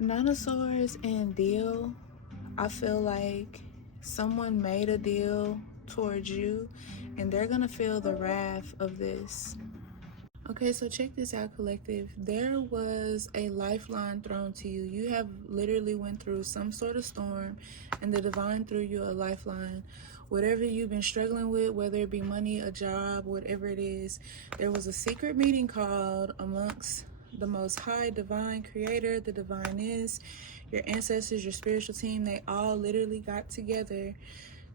Nine of Swords and deal. I feel like someone made a deal towards you and they're gonna feel the wrath of this. Okay, so check this out, collective. There was a lifeline thrown to you. You have literally went through some sort of storm and the divine threw you a lifeline. Whatever you've been struggling with, whether it be money, a job, whatever it is, there was a secret meeting called amongst the Most High, Divine Creator, the Divine is, your ancestors, your spiritual team. They all literally got together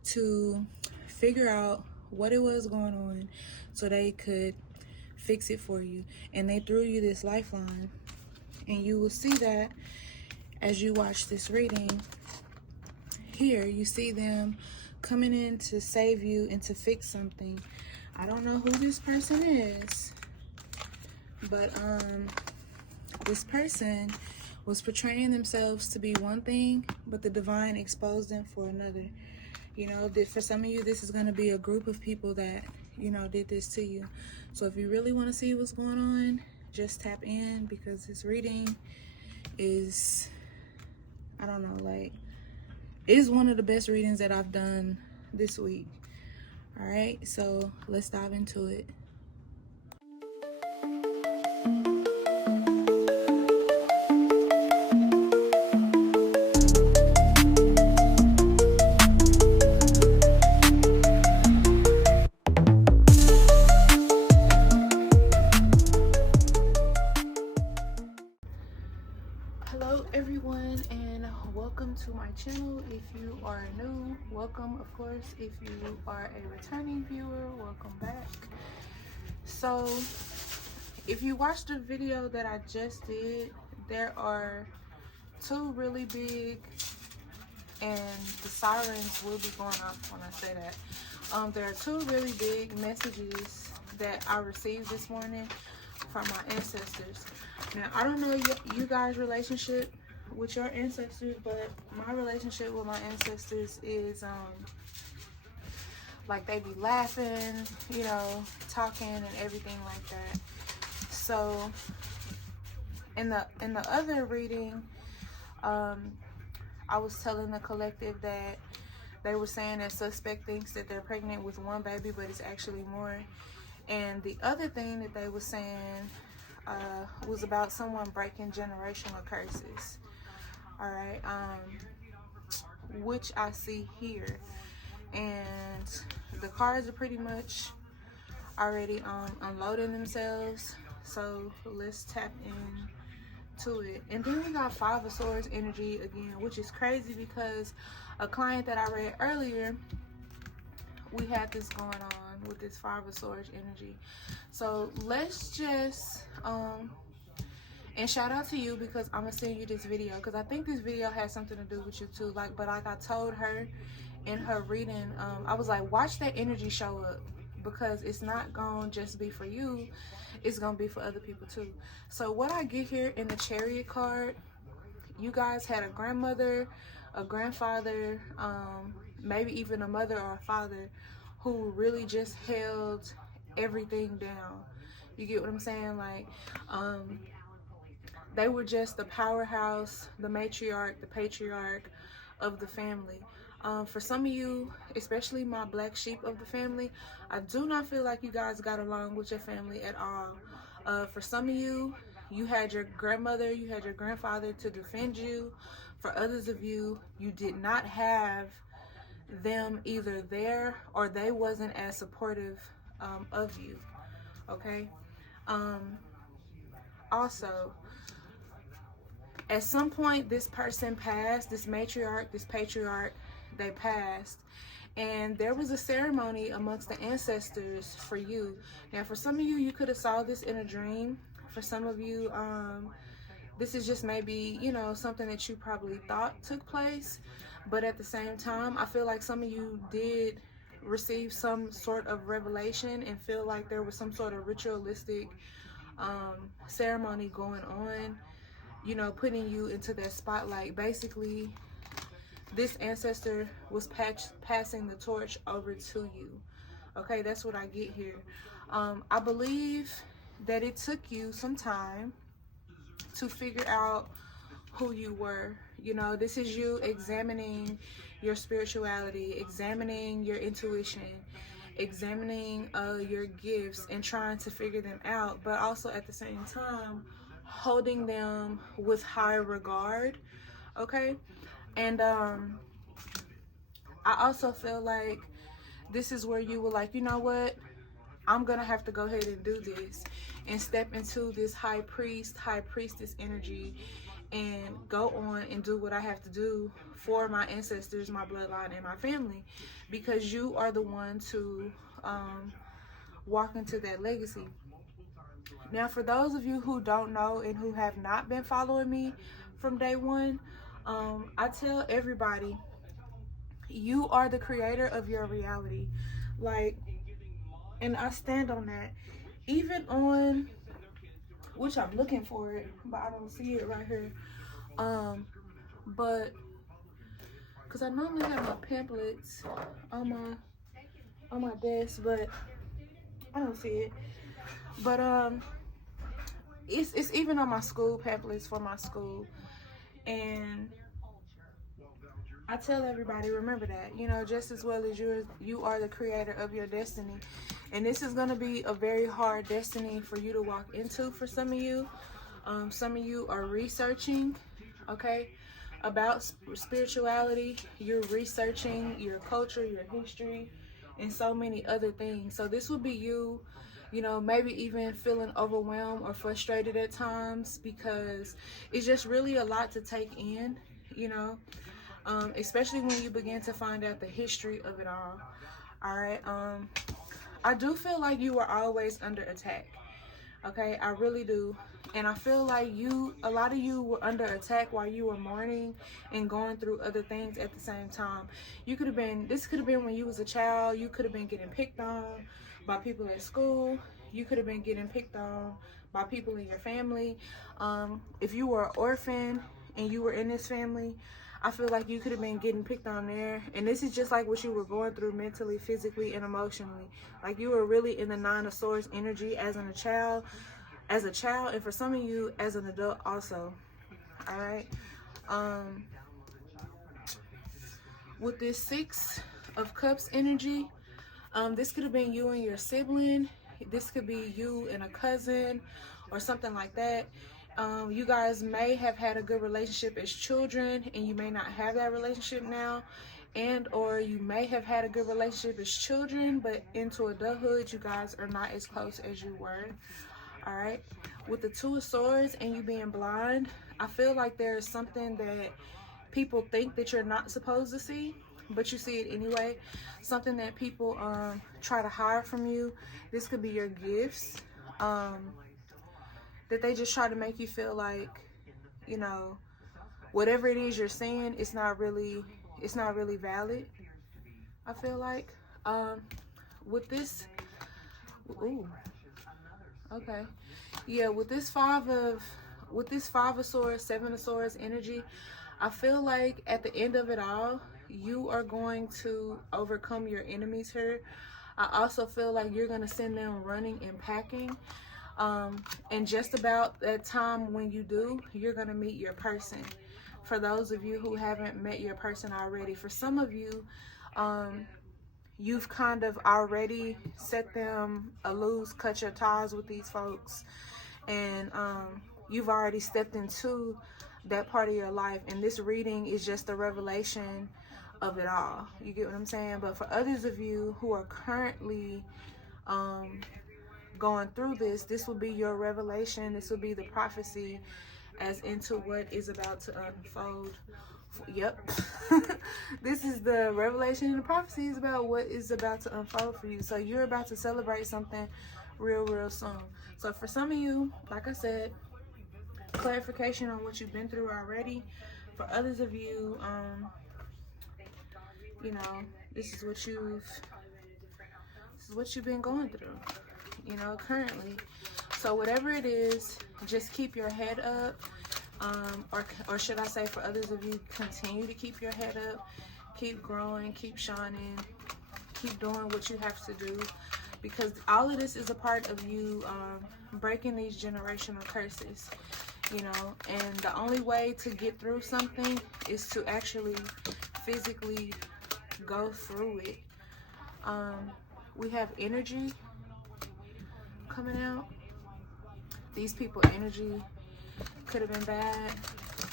to figure out what it was going on so they could fix it for you. And they threw you this lifeline. And you will see that as you watch this reading. Here, you see them coming in to save you and to fix something. I don't know who this person is, but this person was portraying themselves to be one thing, but the divine exposed them for another. You know, for some of you, this is going to be a group of people that, you know, did this to you. So if you really want to see what's going on, just tap in, because this reading is, I don't know, like, is one of the best readings that I've done this week. All right, so let's dive into it. Hello everyone, and welcome to my channel. If you are new, welcome. Of course, if you are a returning viewer, welcome back. So if you watched the video that I just did, there are two really big, and the sirens will be going off when I say that. There are two really big messages that I received this morning from my ancestors. Now, I don't know you guys' relationship with your ancestors, but my relationship with my ancestors is like they be laughing, you know, talking and everything like that. So in the other reading, I was telling the collective that they were saying that suspect thinks that they're pregnant with one baby, but it's actually more. And the other thing that they were saying was about someone breaking generational curses. All right, which I see here, and the cards are pretty much already unloading themselves. So let's tap into it. And then we got Five of Swords energy again, which is crazy because a client that I read earlier, we had this going on with this Five of Swords energy. So let's just and shout out to you, because I'm gonna send you this video, because I think this video has something to do with you too. But like I told her in her reading, I was like, watch that energy show up, because it's not gonna just be for you, it's gonna be for other people too. So what I get here in the Chariot card, you guys had a grandmother, a grandfather, maybe even a mother or a father who really just held everything down. You get what I'm saying? Like, they were just the powerhouse, the matriarch, the patriarch of the family. For some of you, especially my black sheep of the family, I do not feel like you guys got along with your family at all. For some of you, you had your grandmother, you had your grandfather to defend you. For others of you, you did not have them either there, or they wasn't as supportive of you. Okay. Also, at some point, this person passed, this matriarch, this patriarch, they passed. And there was a ceremony amongst the ancestors for you. Now, for some of you, you could have saw this in a dream. For some of you, this is just maybe, you know, something that you probably thought took place. But at the same time, I feel like some of you did receive some sort of revelation and feel like there was some sort of ritualistic ceremony going on, you know, putting you into that spotlight. Basically, this ancestor was passing the torch over to you. Okay, that's what I get here. I believe that it took you some time to figure out who you were. You know, this is you examining your spirituality, examining your intuition, examining your gifts and trying to figure them out, but also at the same time holding them with high regard. Okay. And I also feel like this is where you were like, you know what, I'm gonna have to go ahead and do this and step into this high priest, high priestess energy and go on and do what I have to do for my ancestors, my bloodline, and my family, because you are the one to walk into that legacy. Now, for those of you who don't know and who have not been following me from day one, I tell everybody, you are the creator of your reality. Like, and I stand on that. Even on, which I'm looking for it, but I don't see it right here. But because I normally have my pamphlets on my desk, but I don't see it. But it's even on my school pamphlets for my school. And I tell everybody, remember that, you know, just as well as you are the creator of your destiny. And this is going to be a very hard destiny for you to walk into for some of you. Some of you are researching, okay, about spirituality. You're researching your culture, your history, and so many other things. So this will be you, you know, maybe even feeling overwhelmed or frustrated at times, because it's just really a lot to take in, you know, especially when you begin to find out the history of it all. All right. I do feel like you were always under attack. Okay, I really do. And I feel like a lot of you were under attack while you were mourning and going through other things at the same time. This could have been when you was a child. You could have been getting picked on by people at school. You could have been getting picked on by people in your family. If you were an orphan and you were in this family, I feel like you could have been getting picked on there. And this is just like what you were going through mentally, physically, and emotionally. Like you were really in the Nine of Swords energy as a child, and for some of you as an adult also. All right. With this Six of Cups energy, this could have been you and your sibling. This could be you and a cousin or something like that. You guys may have had a good relationship as children, and you may not have that relationship now. And or you may have had a good relationship as children, but into adulthood you guys are not as close as you were. All right. With the Two of Swords and you being blind, I feel like there is something that people think that you're not supposed to see, but you see it anyway. Something that people try to hide from you. This could be your gifts. That they just try to make you feel like, you know, whatever it is you're saying, it's not really valid. I feel like with this, ooh, okay, yeah, with this Five of Swords, Seven of Swords energy, I feel like at the end of it all, you are going to overcome your enemies here. I also feel like you're going to send them running and packing. And just about that time when you do, you're going to meet your person. For those of you who haven't met your person already, for some of you, you've kind of already set them loose, cut your ties with these folks, and you've already stepped into that part of your life, and this reading is just a revelation of it all. You get what I'm saying? But for others of you who are currently going through this will be your revelation. This will be the prophecy as into what is about to unfold. Yep. This is the revelation and the prophecy is about what is about to unfold for you. So you're about to celebrate something real soon. So for some of you, like I said, clarification on what you've been through already. For others of you, you know, this is what you've been going through, you know, currently. So whatever it is, just keep your head up, or should I say, for others of you, continue to keep your head up, keep growing, keep shining, keep doing what you have to do, because all of this is a part of you breaking these generational curses. you know, and the only way to get through something is to actually physically go through it. We have energy coming out. These people's energy could have been bad,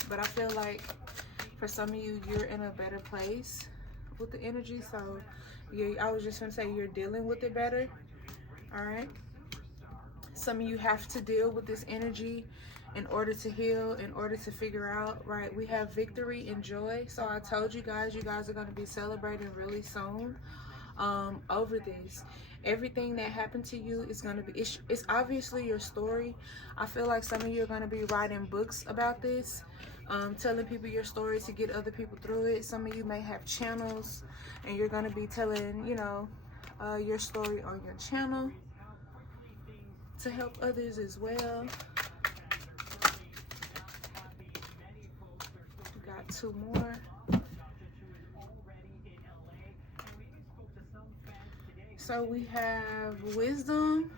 but I feel like for some of you, you're in a better place with the energy. So yeah, I was just gonna say you're dealing with it better. All right. Some of you have to deal with this energy in order to heal, in order to figure out, right? We have victory and joy. So I told you guys are going to be celebrating really soon over this. Everything that happened to you is going to be, it's obviously your story. I feel like some of you are going to be writing books about this, telling people your story to get other people through it. Some of you may have channels and you're going to be telling, you know, your story on your channel to help others as well. We got 2 more. So we have wisdom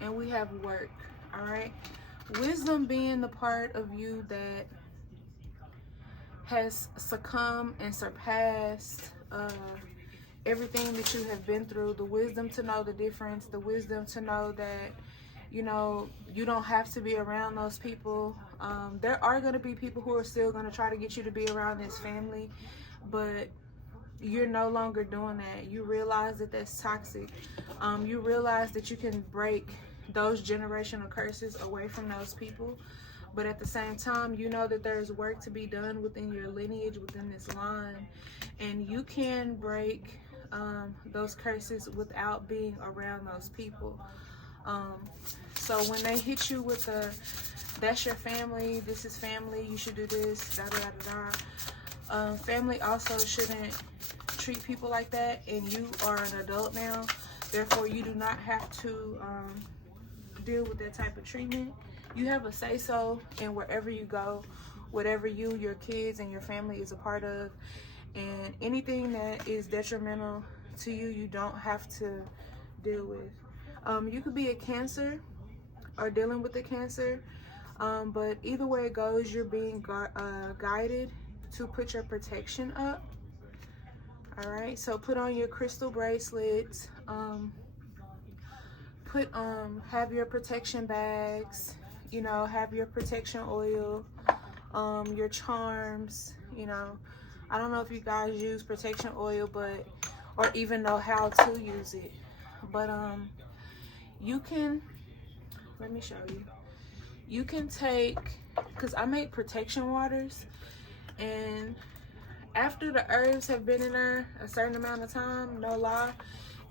and we have work. All right. Wisdom being the part of you that has succumbed and surpassed everything that you have been through. The wisdom to know the difference, the wisdom to know that, you know, you don't have to be around those people. There are going to be people who are still going to try to get you to be around this family, but you're no longer doing that. You realize that that's toxic. You realize that you can break those generational curses away from those people, but at the same time, you know that there's work to be done within your lineage, within this line, and you can break those curses without being around those people. So when they hit you with the, that's your family, this is family, you should do this, da da da da. Family also shouldn't treat people like that, and you are an adult now, therefore you do not have to deal with that type of treatment. You have a say-so in wherever you go, whatever you, your kids, and your family is a part of, and anything that is detrimental to you, you don't have to deal with. You could be a Cancer or dealing with a Cancer, but either way it goes, you're being guided to put your protection up. All right, so put on your crystal bracelets, have your protection bags, you know, have your protection oil, your charms, you know. I don't know if you guys use protection oil, but, or even know how to use it, but you can, let me show you. You can take, because I make protection waters, and after the herbs have been in there a certain amount of time, no lie,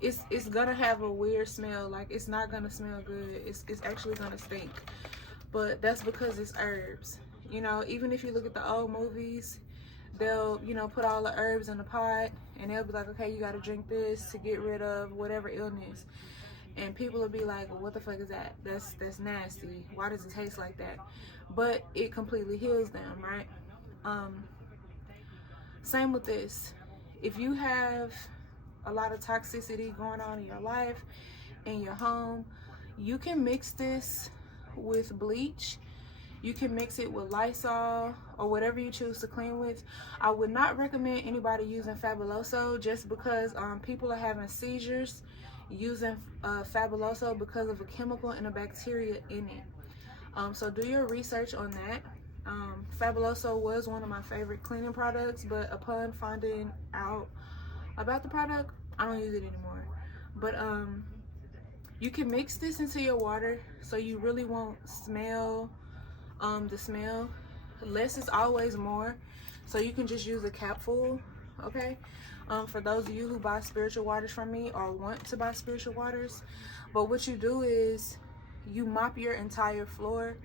it's gonna have a weird smell. Like, it's not gonna smell good. It's actually gonna stink. But that's because it's herbs. You know, even if you look at the old movies, they'll, you know, put all the herbs in the pot and they'll be like, okay, you gotta drink this to get rid of whatever illness. And people will be like, well, what the fuck is that? That's nasty. Why does it taste like that? But it completely heals them, right? Same with this. If you have a lot of toxicity going on in your life, in your home, you can mix this with bleach. You can mix it with Lysol or whatever you choose to clean with. I would not recommend anybody using Fabuloso, just because people are having seizures using Fabuloso because of a chemical and a bacteria in it. So do your research on that. Fabuloso was one of my favorite cleaning products, but upon finding out about the product, I don't use it anymore. But you can mix this into your water so you really won't smell the smell. Less is always more, so you can just use a capful, okay? For those of you who buy spiritual waters from me or want to buy spiritual waters, but what you do is you mop your entire floor,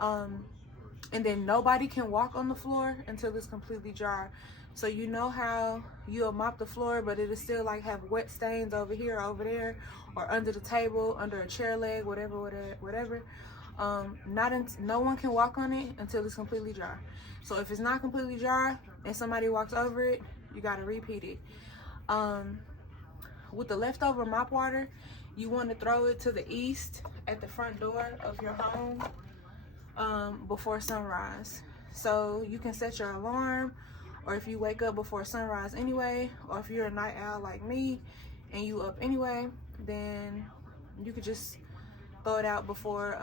and then nobody can walk on the floor until it's completely dry. So you know how you'll mop the floor, but it'll still like have wet stains over here, over there, or under the table, under a chair leg, whatever. No one can walk on it until it's completely dry. So if it's not completely dry and somebody walks over it, you gotta repeat it. With the leftover mop water, you want to throw it to the east at the front door of your home before sunrise. So you can set your alarm, or if you wake up before sunrise anyway, or if you're a night owl like me and you up anyway, then you could just throw it out before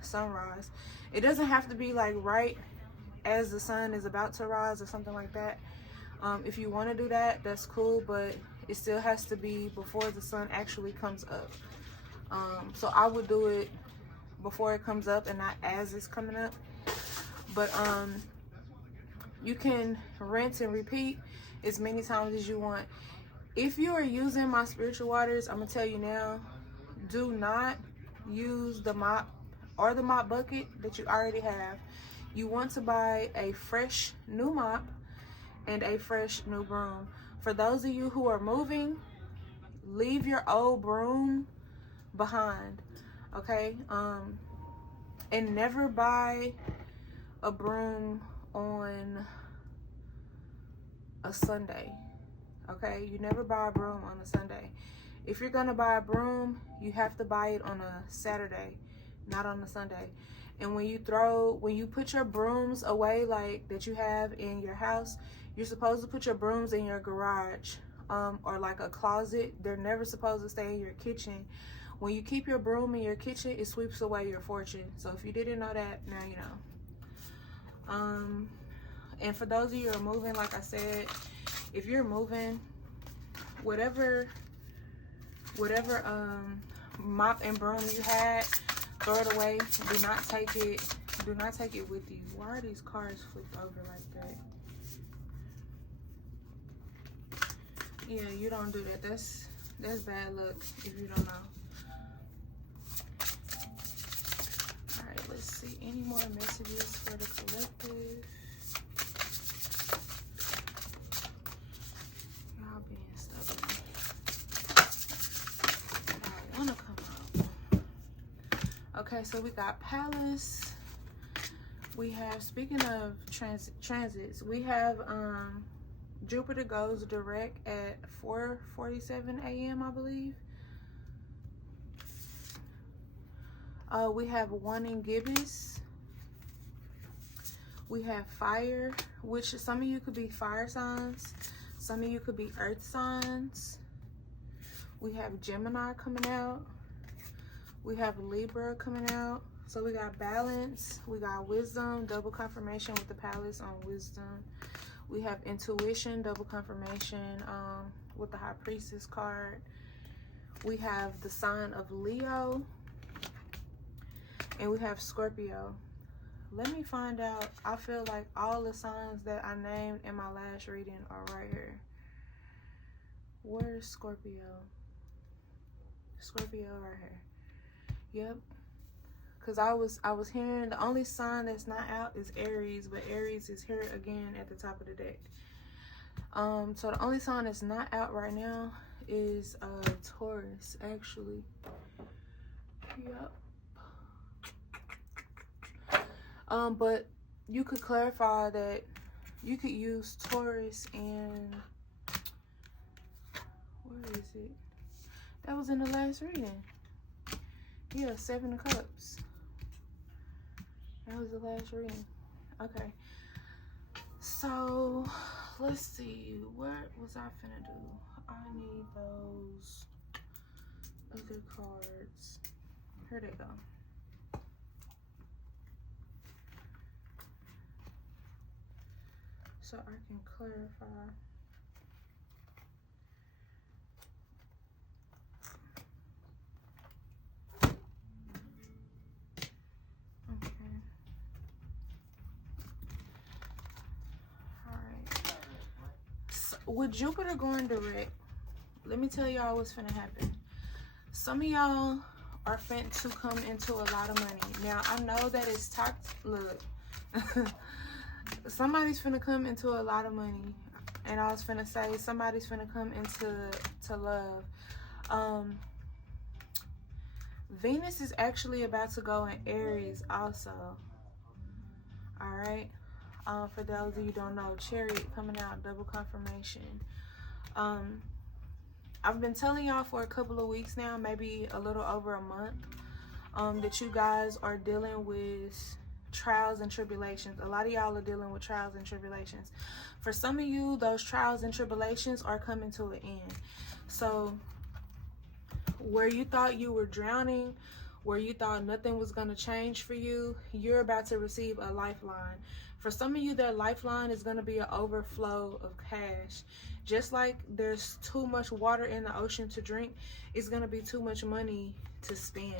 sunrise. It doesn't have to be like right as the sun is about to rise or something like that. If you want to do that, that's cool, but it still has to be before the sun actually comes up. So I would do it before it comes up and not as it's coming up. But you can rinse and repeat as many times as you want. If you are using my spiritual waters, I'm gonna tell you now, do not use the mop or the mop bucket that you already have. You want to buy a fresh new mop and a fresh new broom. For those of you who are moving, leave your old broom behind, okay? And never buy a broom on a Sunday, okay? You never buy a broom on a Sunday. If you're gonna buy a broom, you have to buy it on a Saturday, not on a Sunday. And when you put your brooms away, like that you have in your house, you're supposed to put your brooms in your garage, or like a closet. They're never supposed to stay in your kitchen. When you keep your broom in your kitchen, it sweeps away your fortune. So if you didn't know that, now you know. And for those of you who are moving, like I said, if you're moving, whatever mop and broom you had, throw it away. Do not take it with you. Why are these cars flipped over like that? Yeah, you don't do that. That's bad luck if you don't know. Alright, let's see. Any more messages for the collective? Y'all being stubborn. I wanna come out. Okay, so we got Palace. We have, speaking of transits, we have Jupiter goes direct at 4:47 a.m. I believe. We have one in Gibbous. We have Fire, which some of you could be fire signs. Some of you could be earth signs. We have Gemini coming out. We have Libra coming out. So we got Balance. We got Wisdom, double confirmation with the Palace on Wisdom. We have Intuition, double confirmation with the High Priestess card. We have the sign of Leo. And we have Scorpio. Let me find out. I feel like all the signs that I named in my last reading are right here. Where's Scorpio? Scorpio right here. Yep. Because I was hearing the only sign that's not out is Aries, but Aries is here again at the top of the deck. So the only sign that's not out right now is Taurus, actually. Yep. But you could clarify that you could use Taurus and where is it? That was in the last reading. Yeah, 7 of Cups. That was the last reading. Okay. So let's see. What was I finna do? I need those other cards. Here they go. So I can clarify. Okay. Alright. So with Jupiter going direct, let me tell y'all what's finna happen. Some of y'all are finna to come into a lot of money. Now I know that it's look. Somebody's finna come into a lot of money, and I was finna say somebody's finna come into love. Venus is actually about to go in Aries also. All right. For those of you who don't know, Chariot coming out, double confirmation. I've been telling y'all for a couple of weeks now, maybe a little over a month, that you guys are dealing with trials and tribulations. A lot of y'all are dealing with trials and tribulations. For some of you, those trials and tribulations are coming to an end. So where you thought you were drowning, where you thought nothing was going to change for you, you're about to receive a lifeline. For some of you, that lifeline is going to be an overflow of cash. Just like there's too much water in the ocean to drink, it's going to be too much money to spend,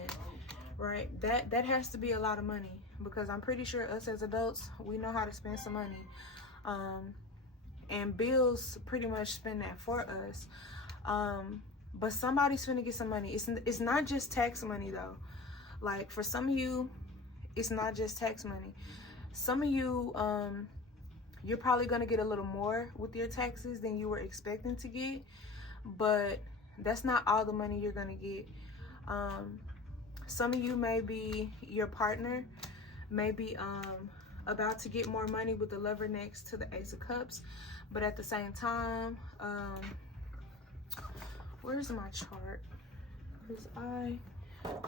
right? That has to be a lot of money, because I'm pretty sure us as adults, we know how to spend some money. And bills pretty much spend that for us. But somebody's finna get some money. It's not just tax money though. Like for some of you, it's not just tax money. Some of you, you're probably gonna get a little more with your taxes than you were expecting to get, but that's not all the money you're gonna get. Some of you, maybe your partner may be about to get more money with the Lover next to the Ace of Cups, but at the same time, where's my chart? Because I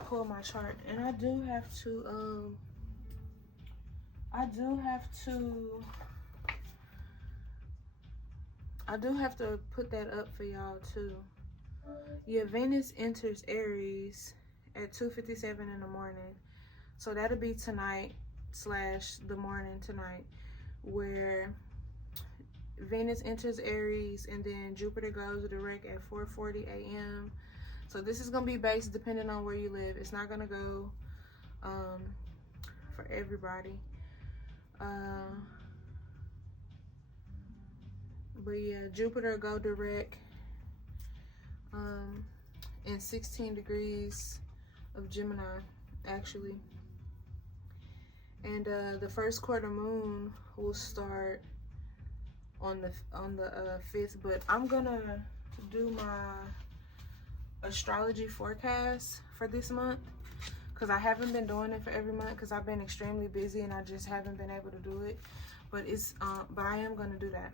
pull my chart, and I do have to put that up for y'all too. Yeah, Venus enters Aries at 2:57 in the morning, so that'll be tonight / the morning tonight, where Venus enters Aries and then Jupiter goes direct at 4:40 a.m. So this is gonna be based depending on where you live. It's not gonna go for everybody. But yeah, Jupiter go direct in 16 degrees of Gemini, actually. And the first quarter moon will start on the 5th, but I'm gonna do my astrology forecast for this month, because I haven't been doing it for every month because I've been extremely busy and I just haven't been able to do it. But it's but I am gonna do that.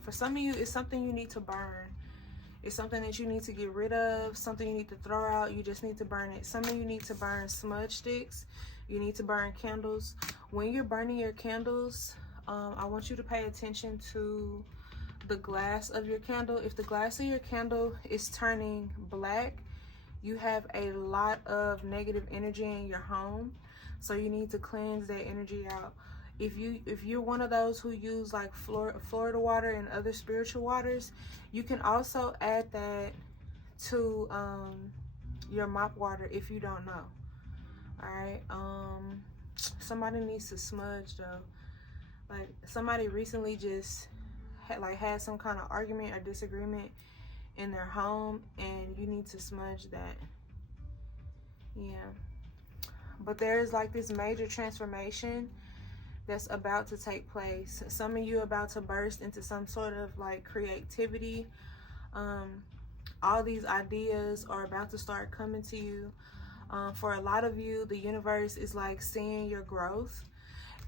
For some of you, it's something you need to burn. It's something that you need to get rid of, something you need to throw out. You just need to burn it. Some of you need to burn smudge sticks. You need to burn candles. When you're burning your candles, I want you to pay attention to the glass of your candle. If the glass of your candle is turning black, you have a lot of negative energy in your home, so you need to cleanse that energy out. If you're one of those who use like Florida water and other spiritual waters, you can also add that to your mop water if you don't know. All right. Somebody needs to smudge though. Like somebody recently just had some kind of argument or disagreement in their home, and you need to smudge that. Yeah. But there's like this major transformation that's about to take place. Some of you are about to burst into some sort of like creativity. All these ideas are about to start coming to you. For a lot of you, the universe is like seeing your growth,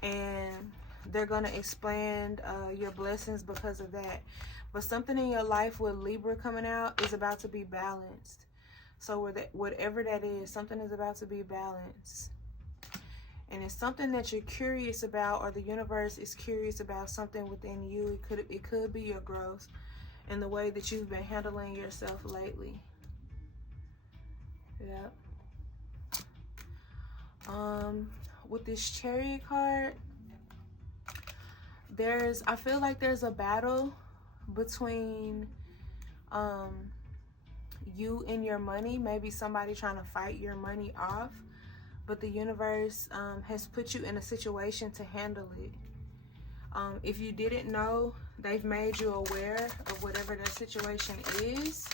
and they're going to expand your blessings because of that. But something in your life with Libra coming out is about to be balanced. So whatever that is, something is about to be balanced. And it's something that you're curious about, or the universe is curious about something within you. It could be your growth and the way that you've been handling yourself lately. Yeah. With this Chariot card, I feel like there's a battle between you and your money. Maybe somebody trying to fight your money off, but the universe has put you in a situation to handle it. If you didn't know, they've made you aware of whatever that situation is,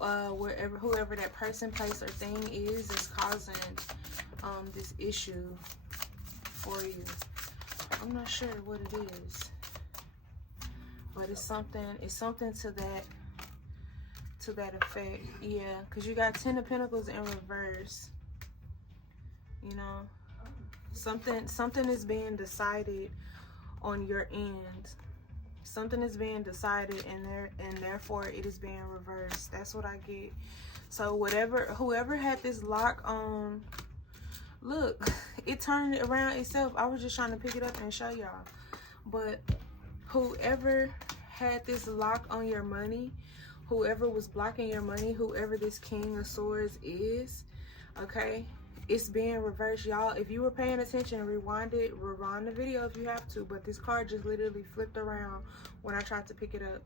whoever that person, place, or thing is causing this issue for you. I'm not sure what it is, but it's something to that effect. Yeah, because you got 10 of Pentacles in reverse. You know, something is being decided on your end. Something is being decided, and therefore it is being reversed. That's what I get. So whoever had this lock on, look, it turned around itself. I was just trying to pick it up and show y'all. But whoever had this lock on your money, whoever was blocking your money, whoever this King of Swords is, okay, it's being reversed, y'all. If you were paying attention, rewind the video if you have to. But this card just literally flipped around when I tried to pick it up.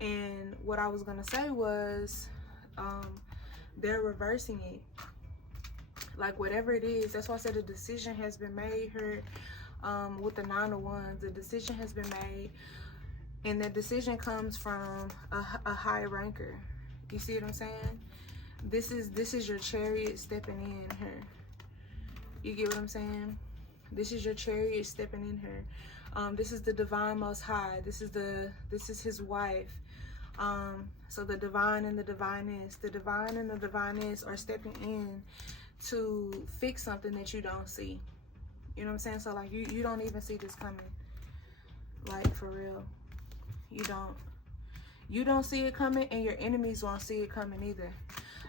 And what I was gonna say was, they're reversing it. Like whatever it is, that's why I said a decision has been made here. With the 9 of Wands, the decision has been made, and the decision comes from a high ranker. You see what I'm saying? This is your Chariot stepping in here. You get what I'm saying? This is your Chariot stepping in here. This is the Divine Most High. This is his wife. So the divine and the divineness, are stepping in to fix something that you don't see. You know what I'm saying? So like you don't even see this coming. Like for real. You don't see it coming, and your enemies won't see it coming either.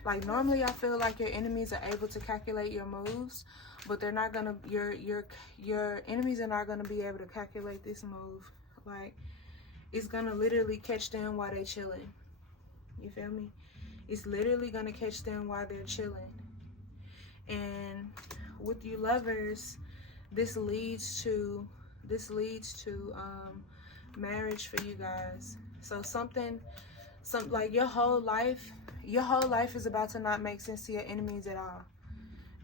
Like normally I feel like your enemies are able to calculate your moves, but they're not gonna, your enemies are not gonna be able to calculate this move. Like it's gonna literally catch them while they're chilling. You feel me? It's literally gonna catch them while they're chilling. And with you lovers, this leads to marriage for you guys. So something like your whole life is about to not make sense to your enemies at all.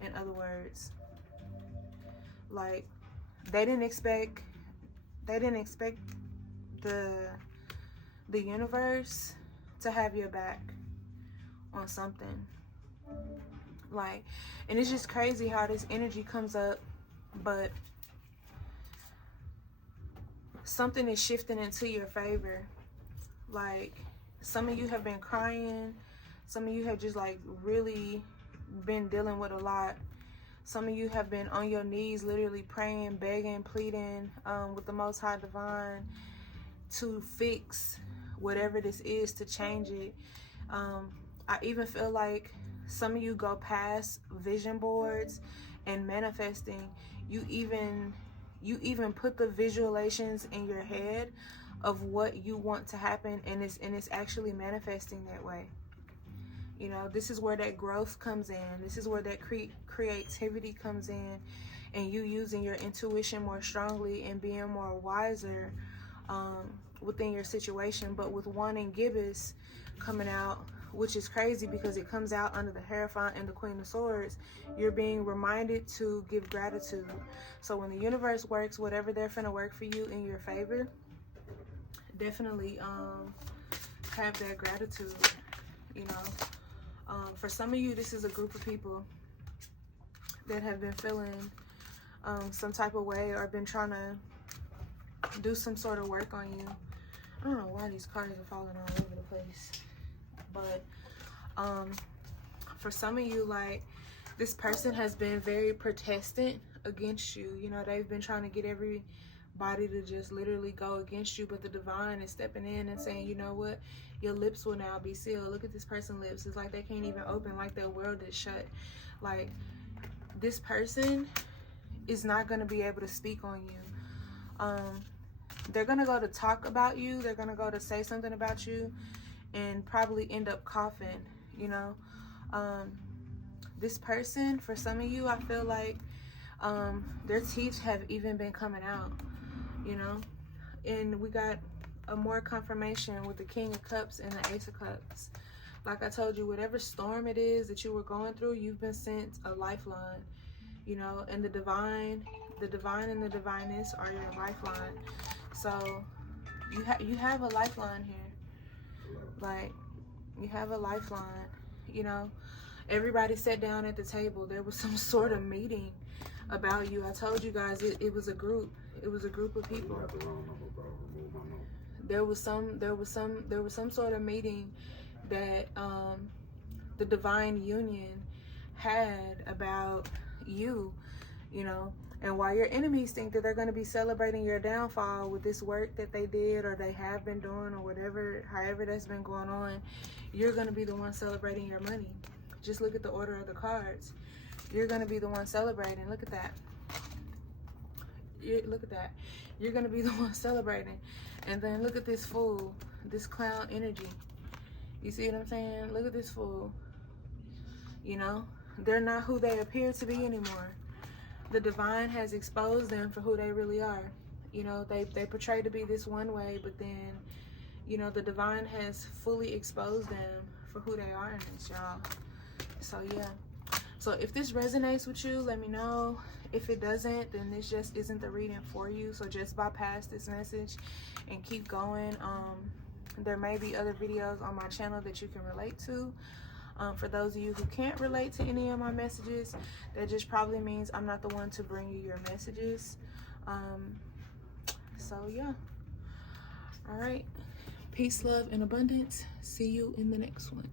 In other words, like they didn't expect the universe to have your back on something. Like, and it's just crazy how this energy comes up, but something is shifting into your favor. Like some of you have been crying, some of you have just like really been dealing with a lot. Some of you have been on your knees literally praying, begging, pleading with the Most High Divine to fix whatever this is, to change it. I even feel like some of you go past vision boards and manifesting. You even put the visualizations in your head of what you want to happen, and it's actually manifesting that way. You know, this is where that growth comes in. This is where that creativity comes in, and you using your intuition more strongly and being more wiser within your situation. But with 1 in Gibbous coming out, which is crazy because it comes out under the Hierophant and the Queen of Swords, you're being reminded to give gratitude. So when the universe works, whatever they're finna work for you in your favor, definitely have that gratitude, you know. For some of you, this is a group of people that have been feeling some type of way or been trying to do some sort of work on you. I don't know why these cards are falling all over the place. But for some of you, like, this person has been very protestant against you. You know, they've been trying to get everybody to just literally go against you, but the divine is stepping in and saying, you know what, your lips will now be sealed. Look at this person's lips. It's like they can't even open, like their world is shut. Like, this person is not going to be able to speak on you. They're going to go to talk about you. They're going to go to say something about you and probably end up coughing, you know. This person, for some of you, I feel like their teeth have even been coming out, you know. And we got a more confirmation with the King of Cups and the Ace of Cups. Like I told you, whatever storm it is that you were going through, you've been sent a lifeline, you know. And the divine and the divineness are your lifeline. So you have a lifeline here. Like, you have a lifeline, you know. Everybody sat down at the table. There was some sort of meeting about you. I told you guys it was a group. It was a group of people. There was some sort of meeting that the divine union had about you, you know. And while your enemies think that they're going to be celebrating your downfall with this work that they did or they have been doing or whatever, however that's been going on, you're going to be the one celebrating your money. Just look at the order of the cards. You're going to be the one celebrating. Look at that. Look at that. You're going to be the one celebrating. And then look at this fool, this clown energy. You see what I'm saying? Look at this fool. You know, they're not who they appear to be anymore. The divine has exposed them for who they really are. You know, they portray to be this one way, but then, you know, the divine has fully exposed them for who they are in this, y'all. So yeah. So if this resonates with you, let me know. If it doesn't, then this just isn't the reading for you. So just bypass this message and keep going. There may be other videos on my channel that you can relate to. For those of you who can't relate to any of my messages, that just probably means I'm not the one to bring you your messages. So yeah. All right. Peace, love, and abundance. See you in the next one.